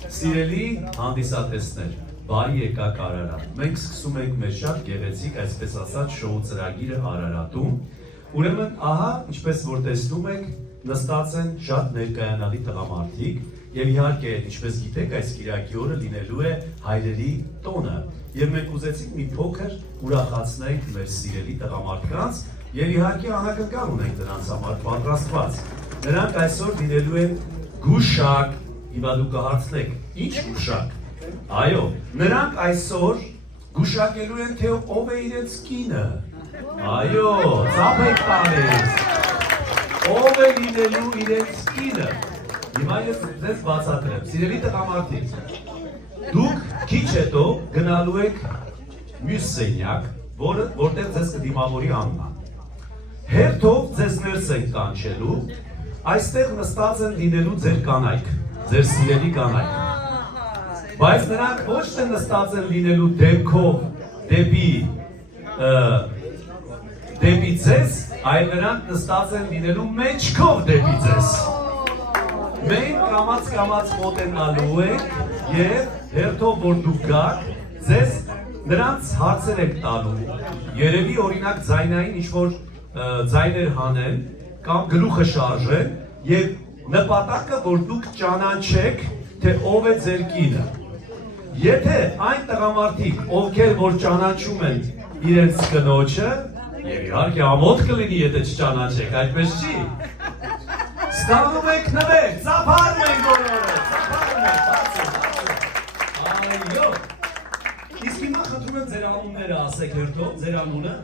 Սիրելի հանդիսատեսներ, բարի եկաք Արարատ։ Մենք սկսում ենք մեր շատ գեղեցիկ, այսպես ասած, շոու ծրագիրը Արարատում։ Ուրեմն, ահա, ինչպես որ տեսնում եք, նստած են շատ ներկայանալի տղամարդիկ, եւ իհարկե, ինչպես գիտեք, այս կիրակի օրը լինելու է հայրերի տոնը։ Եվ մենք ուզեցինք մի փոքր ուրախացնենք մեր սիրելի տղամարդկանց, եւ իհարկե անակնկալ ունենք նրանց համար պատրաստված։ Նրանք այսօր լինելու են գուշակ, հիմա դուք կհարցնեք, ի՞նչ գուշակ։ Այո, նրանք այսօր գուշակելու են, թե ով է իրենց կինը։ Այո, ծափեք տալիս։ Ով է լինելու իրենց կինը։ Հիմա ես ձեզ բացատրեմ, սիրելի տղամարդիկ, դուք քիչ հետո գնալու եք մյուս սենյակ, որտեղ ձեզ կդիմավորի Աննան։ Հերթով ձեզ ներս եք կանչելու, այստեղ նստած են լինելու ձեր կանայք, ձեր սիրելի կանայք։ Բայց նրանք ոչ թե նստած են լինելու դեմքով դեպի ձեզ, այլ նրանք նստած են լինելու մեջքով դեպի ձեզ։ Մենք կամաց մոտենալու ենք և հերթով որ դուք գաք, ձեզ նրանց հարցեր եք տալու, երևի օրինակ ձայնային ինչ-որ ձայներ հանեն կամ գլուխը շարժեն և նպատակը որ դուք ճանաչեք, թե ով է ձեր կինը։ Եթե այն տղամարդիկ, ովքեր որ ճանաչում են իրենց կնոջը, և իհարկե ամոթ կլինի, եթե չճանաչեք, այդպես չի։ Ստանում եք նվեր, ծափարում եք բոլորը, ծափարում եք, բացում։ Այո։ Իսկ հիմա խնդրում եմ ձեր անունները ասեք հերթով, ձեր անունը։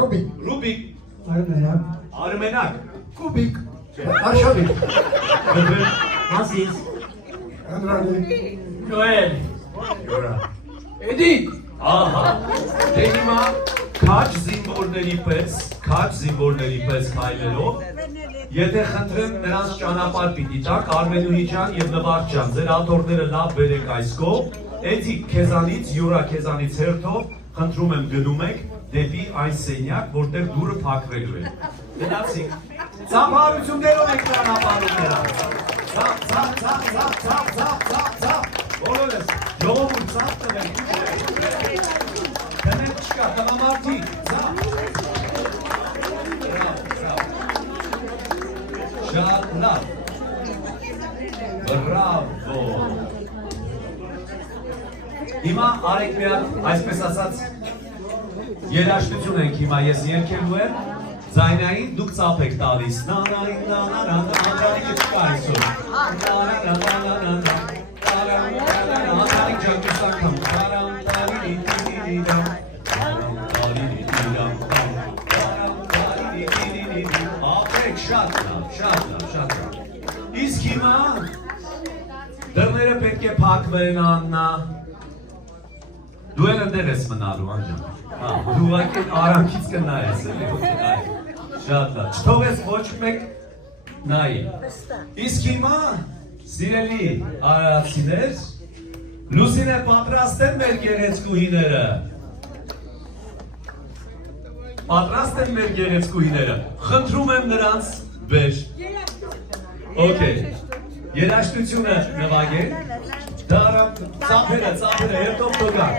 Ռուբիկ։ Ռուբիկ։ Արմենակ։ Արմենակ։ Կուբիկ։ Արշավիկ։ Հասիս։ Անդրանիկ։ Նոել։ Յորա։ Էդիկ։ Ահա, դե հիմա քաջ զինվորների պես քայլելով, եթե խնդրեմ նրանց ճանապարհ պիտի տաք, Արմենուհի ջան եւ Նվարդ ջան, ձեր աթոռները լավ բերեք այս կողմ, Էդիկ քեզանից, Յուրա քեզանից հերթով, խնդրում եմ գնում եք դեպի այն սենյակ, որտեղ դուռը փակվելու է։ Գնացիք։ Ծափարություններով եք ճանապարհում նրանց։ Ծափ, բոլորս, ժողովուրդ ծափ տվեք։ Դնեք չկա, տղամարդիկ, ծափ։ Շատ լավ։ Բրավո։ Հիմա արեք մի հատ, այսպես ասած, երաժշտություն ենք հիմա ես երգելու եմ, ձայնային դուք ծափ եք տալիս։ Անդրանիկը չկա այսօր։ Անդրանիկ ջան դուք անգամ։ Շատ լավ։ Իսկ հիմա դռները պետք է փակվեն Աննա։ Դու էլ ընդեր ես մնալու անջան։ Դու ուղղակի արանքից կնայես էլի։ Շատ լավ։ Չթողես ոչ մեկ նայի։ Իսկ հիմա սիրելի արարածիներ, Լուսինե պատրաստ են մեր գեղեցկուհիները։ Պատրաստ են մեր գեղեցկուհիները։ Խնդրում եմ նրանց բեր։ Okay. Երաժշտությունը նվագենք։ Ծափերը, հերթով տոգան։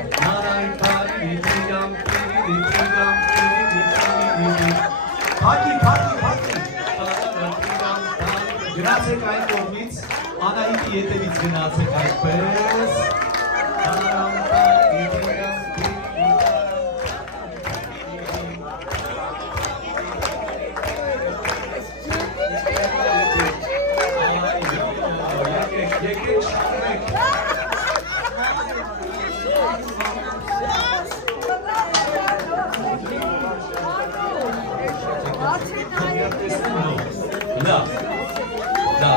Փակի։ Գնացեք այն կողմից, Անահիտի ետևից գնացեք այդպես։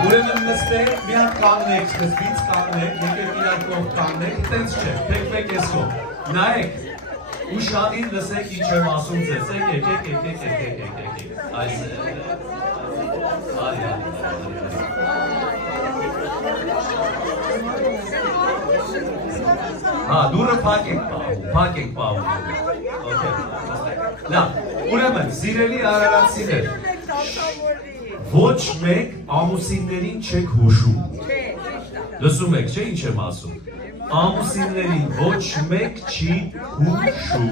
Ուրեմն նստեք, մի հատ կանգնեք, սկզբից կանգնեք, եկեք իրար կողմ կանգնեք, տենց չէ, թեքվեք ես կողմ, նայեք, ուշադիր լսեք ինչ եմ ասում ձեզ, եկեք, այս դուրը փակ ենք պահում, լավ, ուրեմն, սիրելի արարածիներ, ոչ մեկ ամուսիններին չեք հուշում, Լսում եք, չէ՞ ինչ եմ ասում։ Ամուսիններին ոչ մեկ չի հուշում։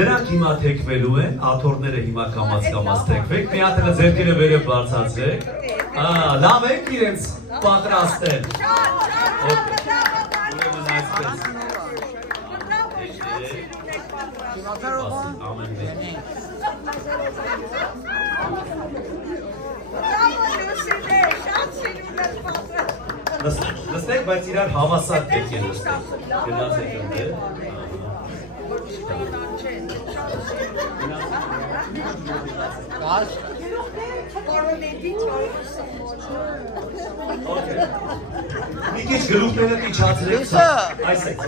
Նրանք հիմա թեքվելու են, աթոռները հիմա կամաց թեքվեք, մի հատ էլ ձեռքերը վերև բարձրացրեք։ Լավ եք իրենց պատրաստել։ Ուրեմն այսպես։ Ամեն մեկ։ Նստեք, բայց իրար հավասար պետք է նստեք։ Գնացեք ընդեր։ Մի քիչ գլուխները իջացրեք։ Այսեք։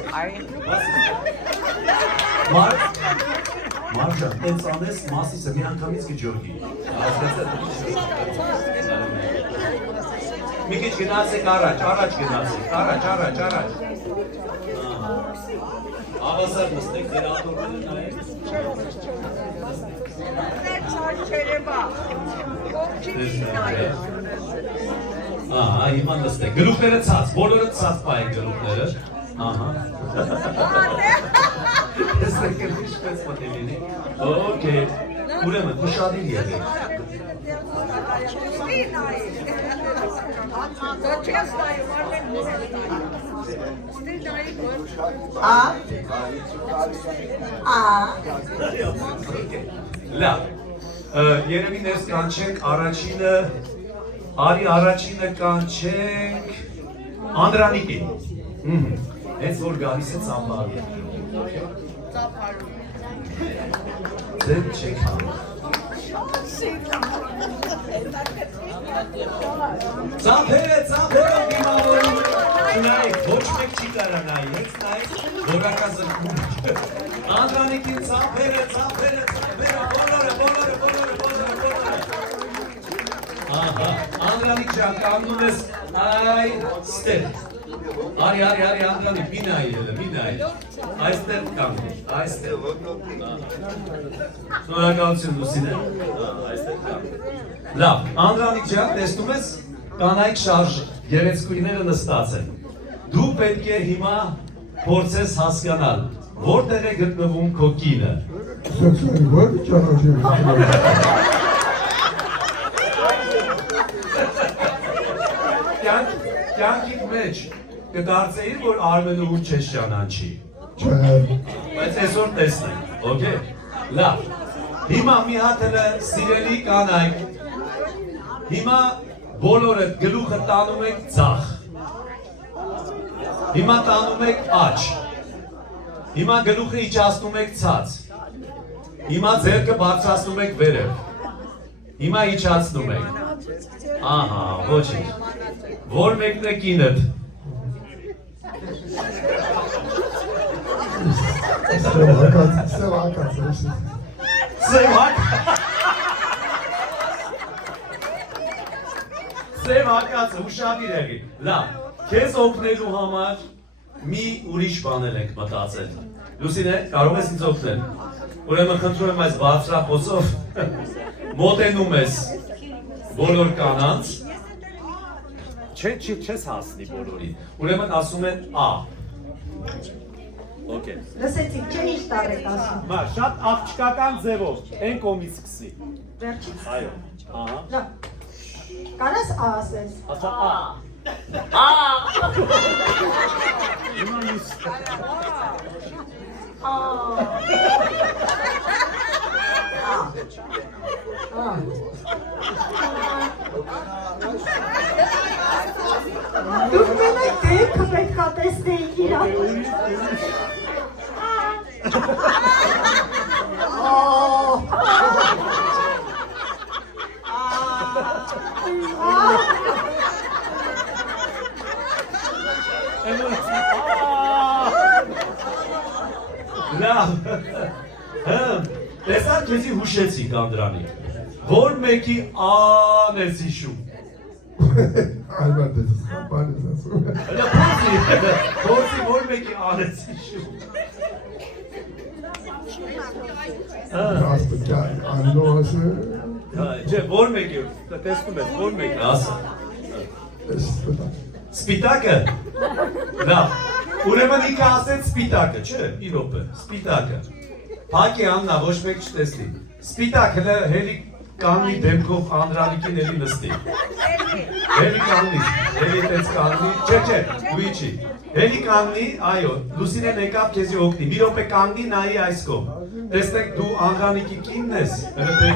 Մարգա, տենց անես մասիսը մի անգամից կջորգի։ Մի քիչ գնացեք առաջ գնացեք, առաջ։ Հավասար նստեք, ձեր աթոռները նայեք։ Հիմա նստեք, գլուխները ցած, բոլորը ցած պայեք գլուխները։ Նստեք ինչպես պետք է լինի։ Okay, ուրեմն ուշադիր եղեք։ Լավ, երևի ներս կանչենք առաջինը, արի առաջինը կանչենք Անդրանիկին, հենց որ գալիս է ծամբարում, ձեր չեք հանում։ Ծամբերը դիմավորում, նայեք, ոչ մեկ չի կարա նայի, հենց նայեք, որակա զրկում։ Անդրանիկին ծամբերը, բոլորը։ Ահա, Անդրանիկ ջան, կանգնում ես, այ, ստեղ։ Արի, Անդրանիկ, մի նայի, այստեղ կանգնում, այստեղ։ Շնորհակալություն Լուսինե, այստեղ կանգնում։ Լավ, Անդրանիկ ջան, տեսնում ես, կանայք շարժ գեղեցկուհիները նստած են։ Դու պետք է հիմա փորձես հասկանալ, որտեղ է գտնվում քո կինը։ Կյանքիդ մեջ կդարձեիր, որ Արմենուհու չես ճանաչի։ Բայց այսօր տեսնենք, օքեյ։ Լավ, հիմա մի հատ էլ սիրելի կանայք, հիմա բոլորը գլուխը տանում եք ձախ, հիմա տանում եք աջ, հիմա գլուխը իջացնում եք ցած, հիմա ձեռքը բարձրացնում եք վերև, հիմա իջացնում եք, ահա, ոչինչ, որ մեկն է կինդ, Սև հակացը, ուշադիր եղի, լավ, քեզ օգնելու համար մի ուրիշ բանել ենք մտածել, Լուսինե, կարող ես ինձ օգնել, ուրեմն խնդրում եմ այս բարձրախոսով մոտենում ես բոլոր կանանց, չես հասնի բոլորին, ուրեմն ասում են A, Okay. Լսեցիք, չէ ինչ տարեք ասում։ Մա, շատ աղջկական ձևով, են կոմից սկսի։ Վերջից։ Այո, ահա։ Լավ։ Կարաս A ասես։ Ասա A։ Հիմա լույս։ Դուք մենակ դեպքը պետք է տեսնեիք իրար։ Լավ, տեսակ քեզի հուշեցի Անդրանիկ, որ մեկի ան ես հիշում։ Albert, das ist beides das. Փորձի որ մեկի ան ես հիշում։ Չէ, որ մեկի, տեսնում ես, որ մեկի, ասա։ Սպիտակը։ Լավ։ Ուրեմն ինքը ասեց սպիտակը, չէ՞, իրոպը, սպիտակը։ Փակի Աննա, ոչ մեկ չտեսնի։ Սպիտակ հելի կանի դեմքով Անդրանիկին էլի նստի։ Հելի կանի, հելի տենց կանի, չէ, ուիչի։ Հելի կանի, այո, Լուսինեն եկավ քեզի օգնի, մի րոպե կանգնի նայի այս կողմ։ Տեսնեք դու Անդրանիկի կինն ես, թեքվի։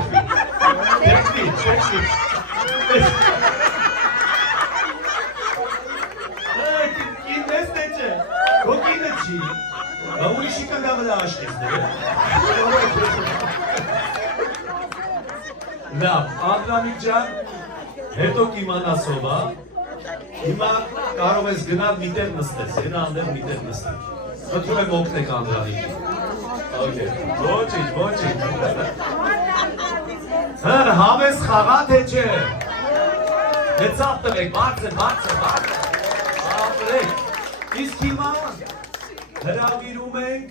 Կինն ես թե չէ, քո կինը չի, բա ուրիշի կանգա վրա աշկես Լավ, Անդրանիկ ջան, հետո կիմանասովա, հիմա կարող ես գնալ միտեղ նստես, հենա անդեղ միտեղ նստես։ Խնդրում եմ օգնեք Անդրանիկին։ Ոչինչ։ Հր, հավես խաղա թե չէ։ Հեցավ տվեք, բարձր։ Ապրեք։ Իսկ հիմա հրավիրում ենք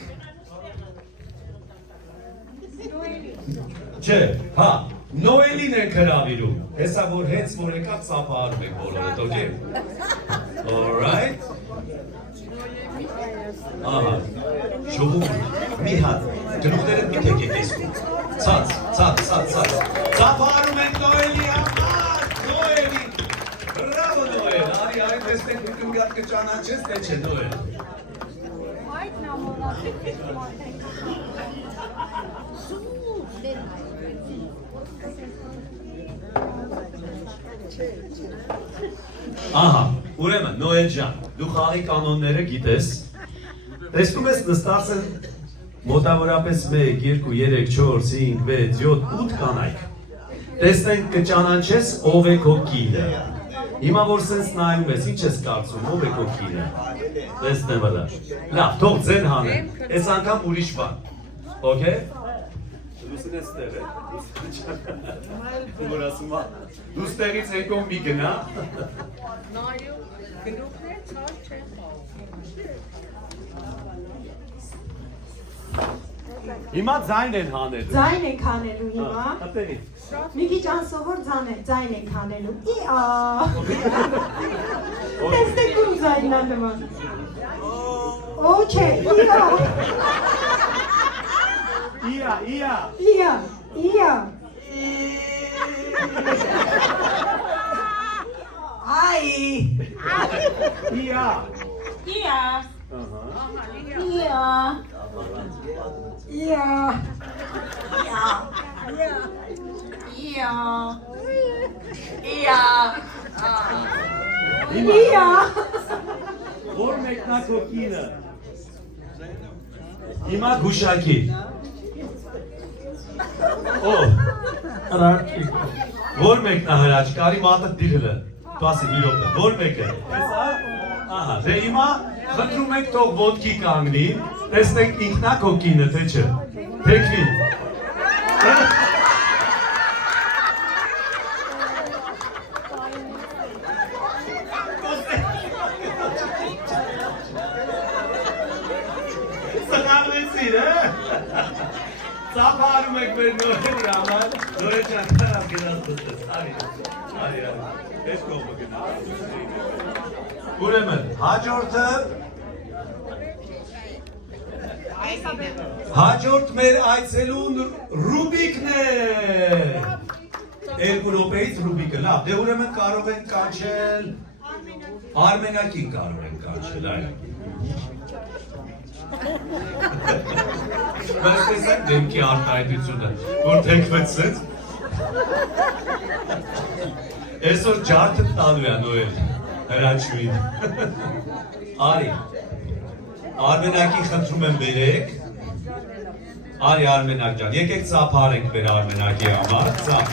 Չէ, հա, Նոելին ենք հրավիրում, հեսա որ հենց որ եկավ ծափահարում ենք բոլորդ, okay? Alright? Ահա, շողում, մի հատ, գլուխներդ մի թեք եք էսկում, ծած, ծափահարում ենք Նոելի համար, Նոելի, բրավո Նոել, արի այն տեսնենք ու կնգատ կճանաչես, թե չէ Նոել։ Ահա, ուրեմն, Նոել ջան, դու խաղի կանոնները գիտես, տեսնում ես նստած են մոտավորապես 1, 2, 3, 4, 5, 6, 7, 8 կանայք, տեսնենք կճանաչես ով է քո կինը, հիմա որ սենց նայում ես, ինչ ես կարծում, ով է քո կինը, տեսնեմ վրա, լավ, թող ձեն հանեն, ես անգամ ուրիշ բան, okay? Լուսին ես տեղ է, դու որ ասում է, դու ստեղից եկոմ մի գնա Նայում, գլուխներ չար չեն Հիմա ձայն են հանելու Ձայն ենք հանելու հիմա Ատերի Մի քիչ անսովոր ձայն ենք հանելու Իա Տեսնեք ում ձայնն է նման Օ չէ, Իա Այ Որ մեկնակ քո կինը Հիմա գուշակի Որ մեկնա հրաչ, կարի մատը դիրհլը Պասի մի րոպե, որ մեկը Ահա, դե հիմա խնդրում եք թող ոտքի կանգնի Տեսնենք ինքնա քո կինը, թե չէ Թեքվի Սղավեցիր, Ծափարում եք մեր նորերի համար, նորե ճան կարավ գնաց դտես, արի, ես կողմը գնաց Ուրեմն, հաջորդ մեր այցելուն Ռուբիկն է Երկու րոպեից Ռուբիկը, լավ, դե ուրեմն կարող են կանչել Արմենակին կարող են կանչել, այլ Բայց տեսակ դեմքի արտահայտությունը, որ թեքվեց սենց Այսօր ջարդը տալու է նոել, հրաչվին Արի, Արմենակի խնդրում եմ բերեք Արի Արմենակ ջան, եկեք ծափարենք մեր Արմենակի համար, ծափ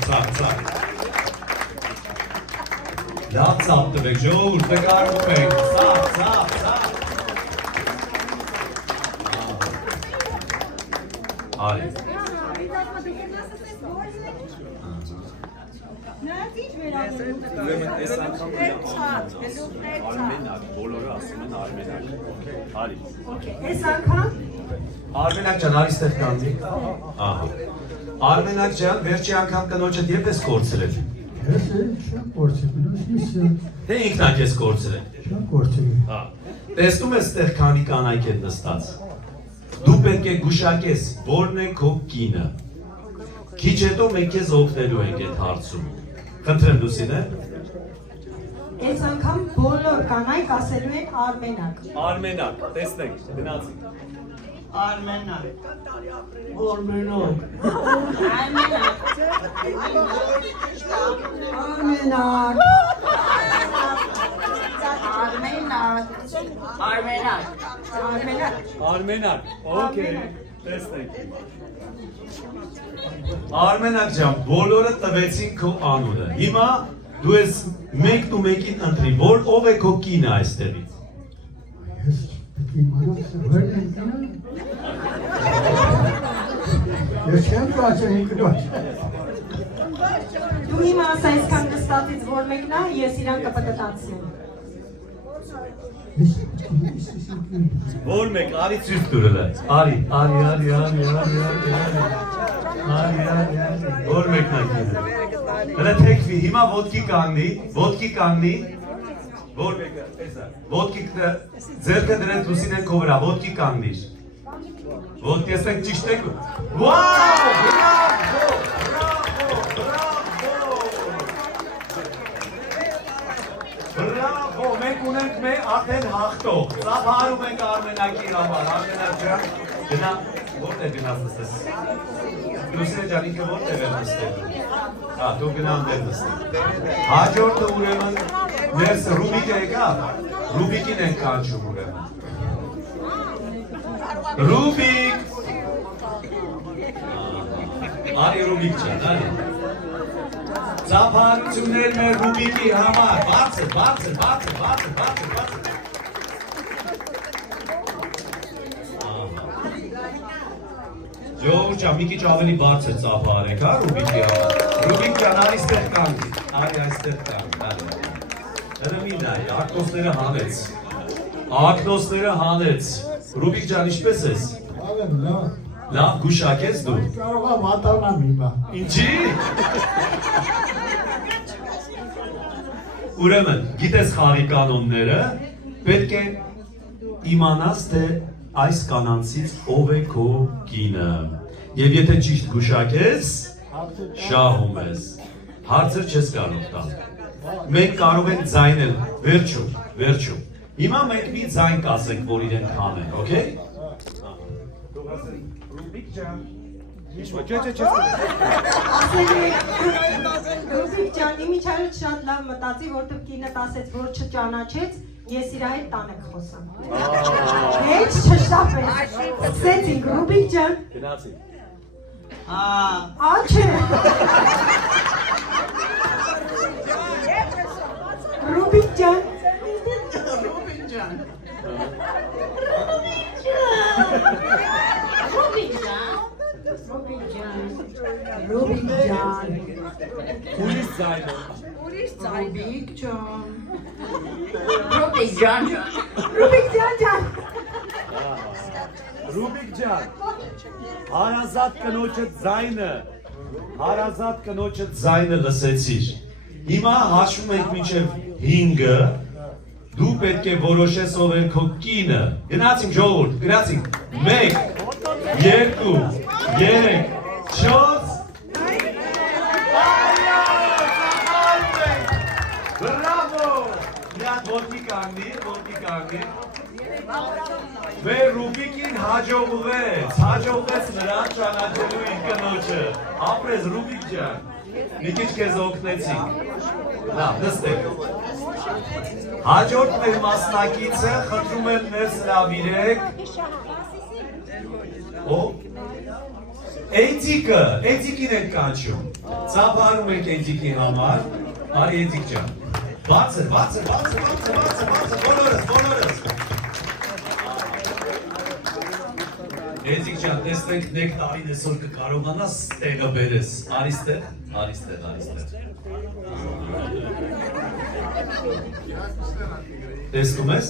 Լավ ծափ տվեք, ժողովուրդ, նկարվում ենք, ծափ Արի Գլուխներ ցած Արմենակ, բոլորը ասում են Արմենակ, արի Այս անգամ Արմենակ ջան, արի ստեղ կանդի Արմենակ ջան, վերջի անգամ կնոջդ երբ ես կորցրել Ես չեմ կորցել, ես Թե ինքն է քեզ կորցրել։ չեմ կորցել։ Հա։ Տեսնում ես այդտեղ քանի կանայք են նստած։ Դու պետք է գուշակես, որն է քո կինը։ Քիչ հետո մենք քեզ օգնելու ենք այդ հարցում։ Խնդրեմ Լուսինե։ Այս անգամ բոլոր կանայք ասելու են Արմենակ։ Արմենակ, տեսնենք, գնացինք։ Armenak. Արմենակ։ Armenak. Արմենակ, օքեյ, տեսնենք։ Արմենակ ջան, բոլորը տվեցին քո անունը։ Հիմա դու ես մեկն ու մեկին ընտրի, որ ով է քո կինը այստեղից։ Ես պետք է իմանամ, որ ես չեմ կասել ինքնոջ։ Դու հիմա ասա այսքան նստածից որ մեկն է, ես իրան կպտտացնեմ։ Որ մեկ, արի ցույց տուրելը։ Արի։ Որ մեկն է կինը։ Հələ թեքվի, հիմա ոտքի կանգնի, որ մեկը, տեսա, ոտքի ձեռքը դրեց Լուսինեն քո վրա, ոտքի կանգնիր։ Ոտքի տեսնենք ճիշտ եք։ Վաու, բրավո, մենք ունենք մեր արդեն հաղթող, ծափարում ենք Արմենակի համար, Արմենակ ջան, գնա, որտեղ գնաց նստես։ Լուսինե ջան, ինքը որտեղ է նստելու։ Հա, դու գնա անտեղ նստի։ Հաջորդը ուրեմն ներս Ռուբիկը եկավ, Ռուբիկին ենք կանչում ուրեմն։ Ռուբիկ։ Արի Ռուբիկ ջան, արի։ Ծափարություններ մեր Ռուբիկի համար, բարձր։ Ժողովուրդ ջան, մի քիչ ավելի բարձր ծափարեք, հա, Ռուբիկի համար։ Ռուբիկ ջան, արի այստեղ կանգնի, արի այստեղ կանգնի։ Հələ մի նայ, ակնոցները հանեց։ Ռուբիկ ջան, ինչպես ես։ Լավ, գուշակես դու։ Կարող եմ ատանամ հիմա։ Ինչի։ Ուրեմն, գիտես խաղի կանոնները, պետք է իմանաս, թե այս կանանցից ով է քո կինը։ Եվ եթե ճիշտ գուշակես, շահում ես։ Հարցեր չես կարող տալ։ Մենք կարող ենք ձայնել, վերջում։ Հիմա մենք մի ձայն կասենք, որ իրենք հանեն, օքեյ։ Ռուբիկ ջան, Ռուբիկ ջան, իմիջիայլոց շատ լավ մտածի, որտեղ կինդ ասեց, որ չճանաչեց, ես իր հետ տանը կխոսամ։ Հեչ չշտապես։ Սկսեցինք, Ռուբիկ ջան։ գնացինք։ Աչե։ Ռուբիկ ջան։ Ռուբիկ ջան։ Ուրիշ ձայնը։ Rubik John. Ռուբիկ ջան։ Ռուբիկ ջան, հարազատ կնոջը ձայնը լսեցիր։ Հիմա հաշվում ենք մինչև 5-ը, դու պետք է որոշես ով է քո կինը։ Գնացինք ժողովուրդ, գնացինք 1, 2, 3, 4 Բրավո! Միատ ոտքի կանգնի։ Մեր Ռուբիկին հաջողվեց նրան ճանաչելու իր կնոջը։ Ապրես Ռուբիկ ջան, մի քիչ քեզ օգնեցինք։ Լավ, նստեք։ Հաջորդ մեր մասնակիցը խնդրում եմ ներս հրավիրեք։ Էդիկին ենք կանչում։ Ծափարում ենք Էդիկի համար։ Արի Էդիկ ջան։ Բացր, բոլորս։ Էդիկ ջան, տեսնենք նեկտարին այսօր կկարողանաս տեղը բերես։ Արիստեղ։ Տեսնում ես։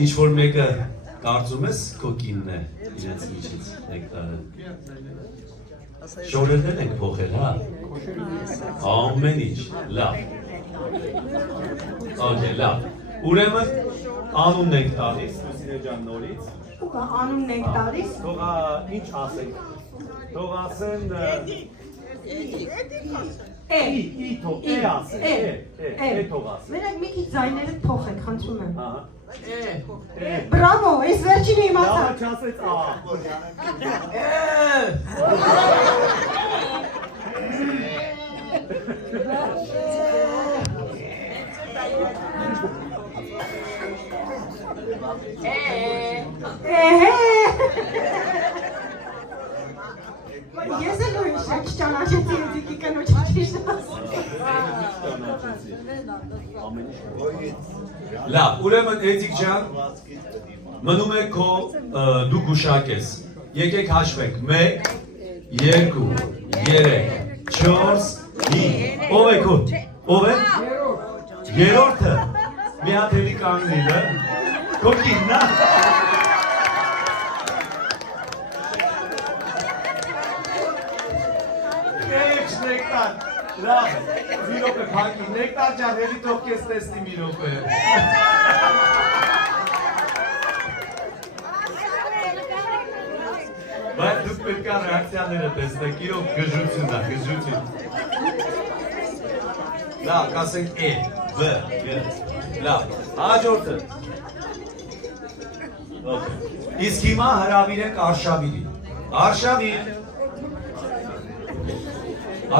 Ինչ որ մեկը կարծում ես քո կինն է իրենց միջից նեկտարը։ Շորերներ ենք փոխել, հա։ Ամեն ինչ, լավ։ Okay, լավ։ Ուրեմն անունն ենք տալիս, Լուսինե ջան նորից։ Ուղղա անունն ենք տալիս։ Թող ինչ ասենք։ Թող ասեն թող ասեն։ Մենակ մի քիչ ձայները փոխեք, խնդրում եմ։ Ահա։ Բրավո, այս վերջինը իմացա։ Լավ չասեց Ես էլ ուրիշ չճանաչեցի էդիկի կնոջ ճիշտ Լավ, ուրեմն Էդիկ ջան, մնում է քո դու գուշակես։ Եկեք հաշվենք 1 2 3 4 5 Ով է քո? Ով է? Երրորդը։ Մի հատ էլի կանգնի, հա։ Քո կինն է։ Նեկտար, լավ, մի րոպե փակի, Նեկտար ջան, հելի թող քեզ տեսնի մի րոպե։ Բայց դուք պետք է ռեակցիաները տեսնեք, իրոք գժություն է, գժություն։ Լավ, կասենք E, B, G, լավ, հաջորդը։ Իսկ հիմա հրավիրենք Արշավիրին։ Արշավիր։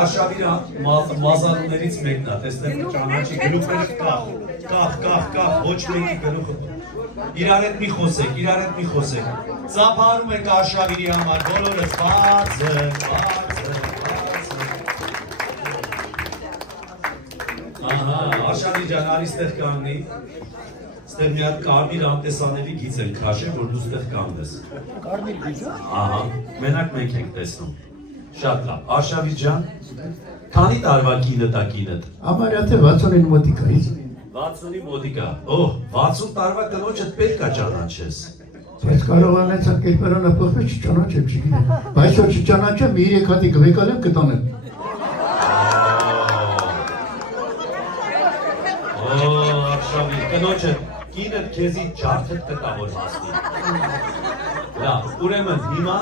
Արշավիրը մազանուներից մեկն է, տեսնեք ճանաչի գլուխները կախ, ոչ մեկի գլուխը։ Իրար հետ մի խոսեք, ծափարում ենք Արշավիրի համար, բոլորս բարձր։ Ահա, Արշավիր ջան, արի ստեղ կանգնի, ստեղ մի հատ կարմիր անտեսանելի գիծ են քաշել, որ դու ստեղ կանգնես։ Կարմիր գիծը։ Ահա, մենակ մենք ենք տեսնում։ Շատ լավ, Արշավիր ջան, քանի տարվա կինդ է կինդ։ Ամարյա թե 60-ին մոտիկա։ 60-ի մոտիկա։ Օհ, 60 տարվա կնոջդ պետք է ճանաչես։ Բայց կարող անեցան կերպարանը փոխվել չճանաչեմ, չգիտեմ։ Բայց որ չճանաչեմ, 3 հատի գվեկալեմ կտանեմ։ Արշավիր, կնոջդ, կինդ քեզի ջարդդ կտա որ հասնի։ Լավ, ուրեմն հիմա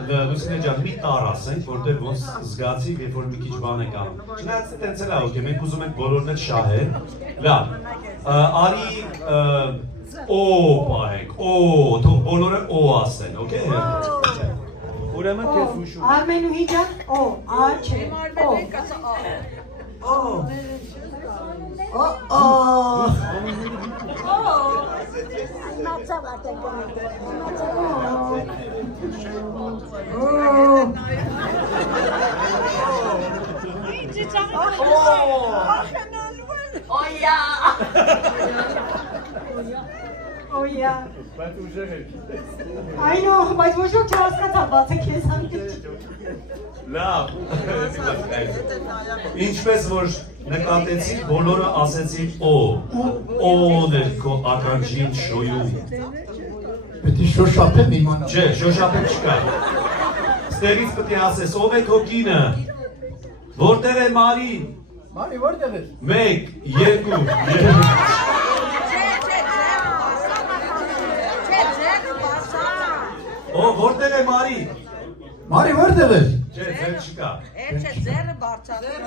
Լուսինե ջան, մի տար ասենք, որտեղ ոնց զգացի, երբ որ մի քիչ բան եք անում։ Չնայած տենց էլ է, օքեյ, մենք ուզում ենք բոլորն էլ շահել։ Լավ, արի O պահենք, O, թող բոլորը O ասեն, օքեյ։ Ուրեմն քեզ հուշում։ Արմենուհի ջան, O, A չէ, O։ Օյա։ Բայց ուժեղ եք։ Այնո, բայց ոչ ոք չհասկացա, բացը քեզանից։ Լավ։ Ինչպես որ նկատեցի, բոլորը ասեցին O։ O-ն էր քո ականջին շոյում։ Պետք է շոշափեմ իմանալ։ Չէ, շոշափել չկա։ Ստերից պետք է ասես, ով է քո կինը։ Որտեղ է Մարին։ Մարի որտեղ ես։ 1 2 3 Ո, որտեղ է Մարի։ Մարի որտեղ ես։ Չէ, ձեր չկա։ Էջը ձերը բարձրացրել։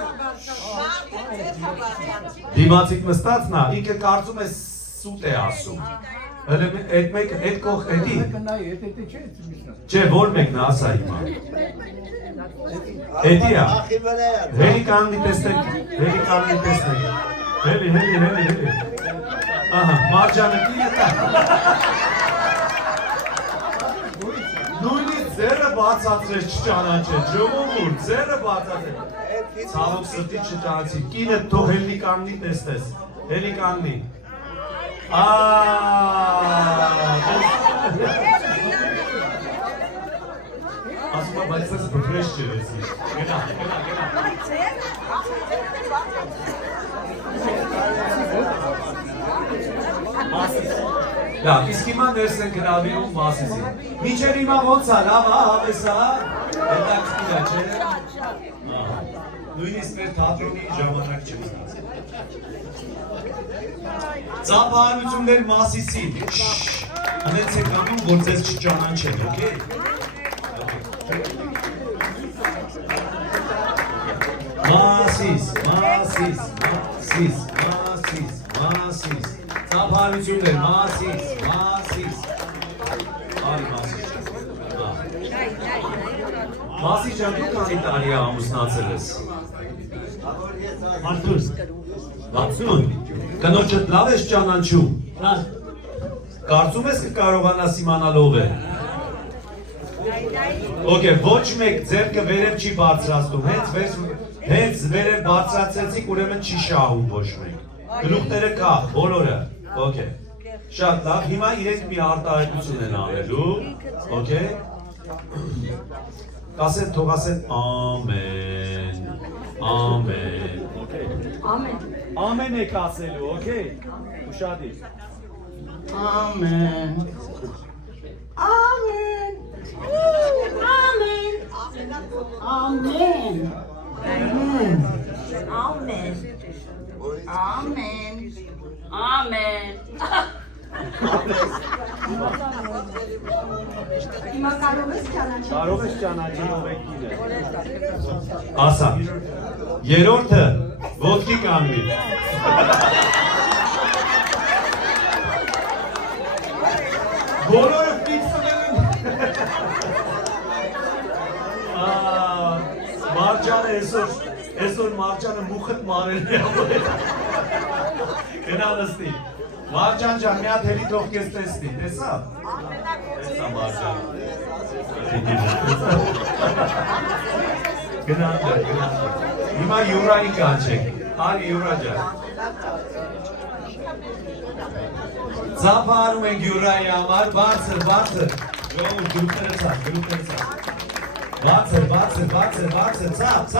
Դիմացիկ նստածն է, ինքը կարծում է սուտ է ասում։ Հələ այդ մեկը այդ կող էդի։ Կնայի, էդ չէ, միշտ։ Չէ, որ մեկն է, ասա հիմա։ Էդի է։ Հելի կանգնի տեսնեք, Հելի։ Ահա, Մարջանը կինը տա։ Նույնիսկ ձերը բացատրեց չճանաչեց, ժողովուրդ, ձերը բացատրեց։ Ցավոք սրտի չճանաչի, կինը թող հելի կանգնի տեսնես, հելի կանգնի։ Ասում եմ, բայց ես բրեշ չերեցի։ Գնա։ Լավ, իսկ հիմա ներս ենք հրավիրում Մասիսին։ Մինչև հիմա ոնց է, լավ, հավես է, հետաքրքիր է, չէ՞։ նույնիսկ մեր թատրոնի ժամանակ չեմ ստացել։ Ծափահարություններ Մասիսին։ Հենց եք անում, որ ձեզ չճանաչեն, օքեյ։ Մասիս։ Ծափահարություններ Մասիս։ Արի Մասիս։ Մասիս ջան, դու քանի տարի է ամուսնացել ես։ 60։ Կնոջդ լավ ես ճանաչում։ Կարծում ես կկարողանաս իմանալ ով է։ Okay, ոչ մեկ ձեռքը վերև չի բարձրացնում, հենց վերև բարձրացեցիք, ուրեմն չի շահում ոչ մեկ։ Գլուխները կախ, բոլորը, okay։ Շատ լավ, հիմա իրենք մի արտահայտություն են անելու, okay։ Կասեն, թող ասեն ամեն, ամեն եք ասելու, okay։ Ուշադիր։ Ամեն։ Հիմա կարող ես ճանաչել։ Կարող ես ճանաչել ով է կինը։ Ասա, երրորդը ոտքի կանգնի։ Բոլորը ֆիքսվել են։ Մարջանը այսօր Մարջանը մուխտ մարել է։ Գնա նստի։ Մարջան ջան, մի հատ հերի թող քեզ տեսնի, տեսա՞։ Տեսա Մարջան։ Գնա։ Հիմա Յուրային կանչեք։ Արի Յուրա ջան։ Ծափահարում ենք Յուրայի համար, բարձր։ Ժողովուրդ գլուխները ցած։ Բարձր, ցած։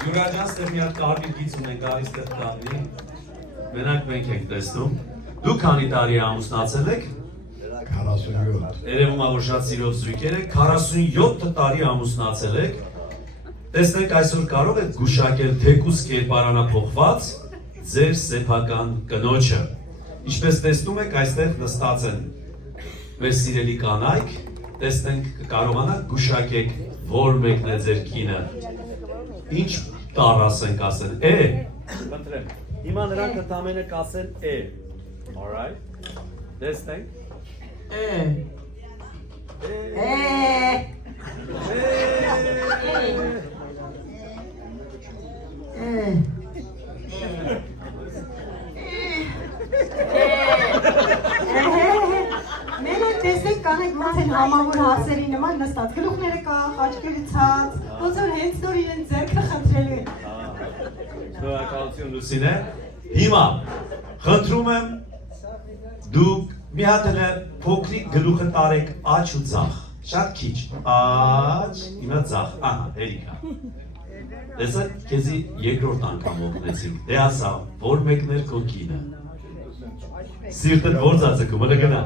Յուրա ջան, ստեղ մի հատ կարմիր գիծ ունենք, արի ստեղ կանգնի։ Մենակ մենք ենք տեսնում։ Դու քանի տարի ամուսնացել եք։ 47։ Երևում է, որ շատ սիրով զույգեր եք, 47 տարի ամուսնացել եք։ Տեսնենք այսօր կարող եք գուշակել թեկուզ կերպարանափոխված ձեր սեփական կնոջը։ Ինչպես տեսնում եք, այստեղ նստած են մեր սիրելի կանայք, տեսնենք կարողանաք գուշակեք, որ մեկն է ձեր կինը։ Ինչ տառ ասենք ասեն, Խնդրեմ, հիմա նրանք ընդամենը կասեն Alright, տեսնենք։ Մենակ տեսեք կանեք ոնց են համավոր հարսերի նման նստած, գլուխները կախ, աչքերը ցած, ոնց որ հենց նոր իրեն ձեռքը խնդրելու են։ Շնորհակալություն Լուսինե։ Հիմա խնդրում եմ դուք մի հատ փոքրիկ գլուխը տարեք աջ ու ձախ, շատ քիչ, աջ, հիմա ձախ, ահա, հերիքա։ Տեսա, քեզի երկրորդ անգամ օգնեցիմ, դե ասա, որ մեկն էր քո կինը։ Սիրտը ո՞րց ածկում, հələ գնա,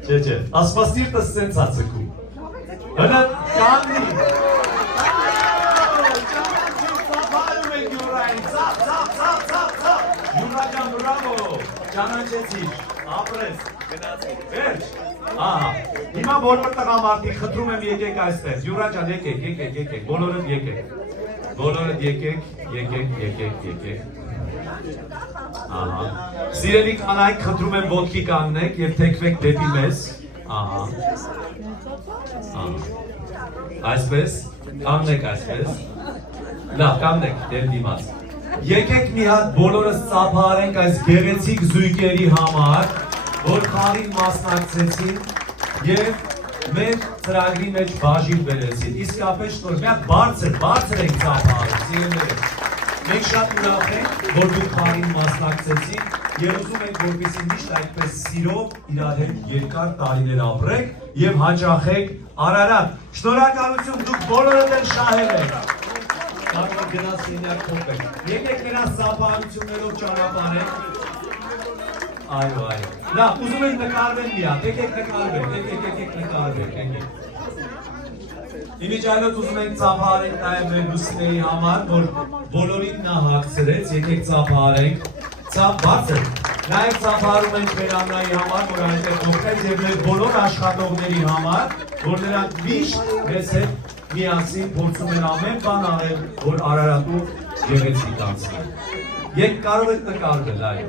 չէ, ասպա սիրտը սենց ածկում, հələ կանգնի, ծափարում ենք Յուրային, ծափ, Յուրաջան, բրավո, ճանաչեցիր, ապրես, գնացիր, վերջ, ահա, հիմա բոլոր տղամարդիկ խնդրում եմ եկեք այստեղ, Յուրաջան, եկեք, բոլորդ եկեք, ահա, սիրելի կանայք խնդրում եմ ոտքի կանգնեք և թեքվեք դեպի մեզ, ահա, այսպես, կանգնեք այսպես, լավ, կանգնեք դեպ դիմաց, եկեք մի հատ բոլորս ծափահարենք այս գեղեցիկ զույգերի համար, որ խաղին մասնակցեցին և մեր ծրագրի մեջ բաժին բերեցին, իսկապես շնոր, մի հատ բարձր ենք ծափահարում, սիրելիներ, մենք շատ ուրախ ենք, որ դուք խաղին մասնակցեցին և ուզում ենք, որպեսզի միշտ այդպես սիրով իրար հետ երկար տարիներ ապրեք և հաճախեք Արարատ, շնորհակալություն, դուք բոլորդ են շահել եք։ Կարող եք գնաց սենյակ փոխեք։ Եկեք նրանց ծափահարություններով ճանապարհեք։ Այո։ Լավ, ուզում եք նկարվել մի հատ, եկեք նկարվեք, եկեք նկարվեք, եկեք։ Իմիջայլոց ուզում ենք ծափահարենք նաև մեր Լուսինեի համար, որ բոլորին նա հագցրեց, եկեք ծափահարենք, բարձր, նաև ծափահարում ենք մեր Աննայի համար, որ այնտեղ օգնեց և մեր բոլոր աշխատողների համար, որ նրանք միշտ մեզ հետ միասին փորձում են ամեն բան անել, որ Արարատում գեղեցիկ անցնի։ Եկ կարող եք նկարվել, այո։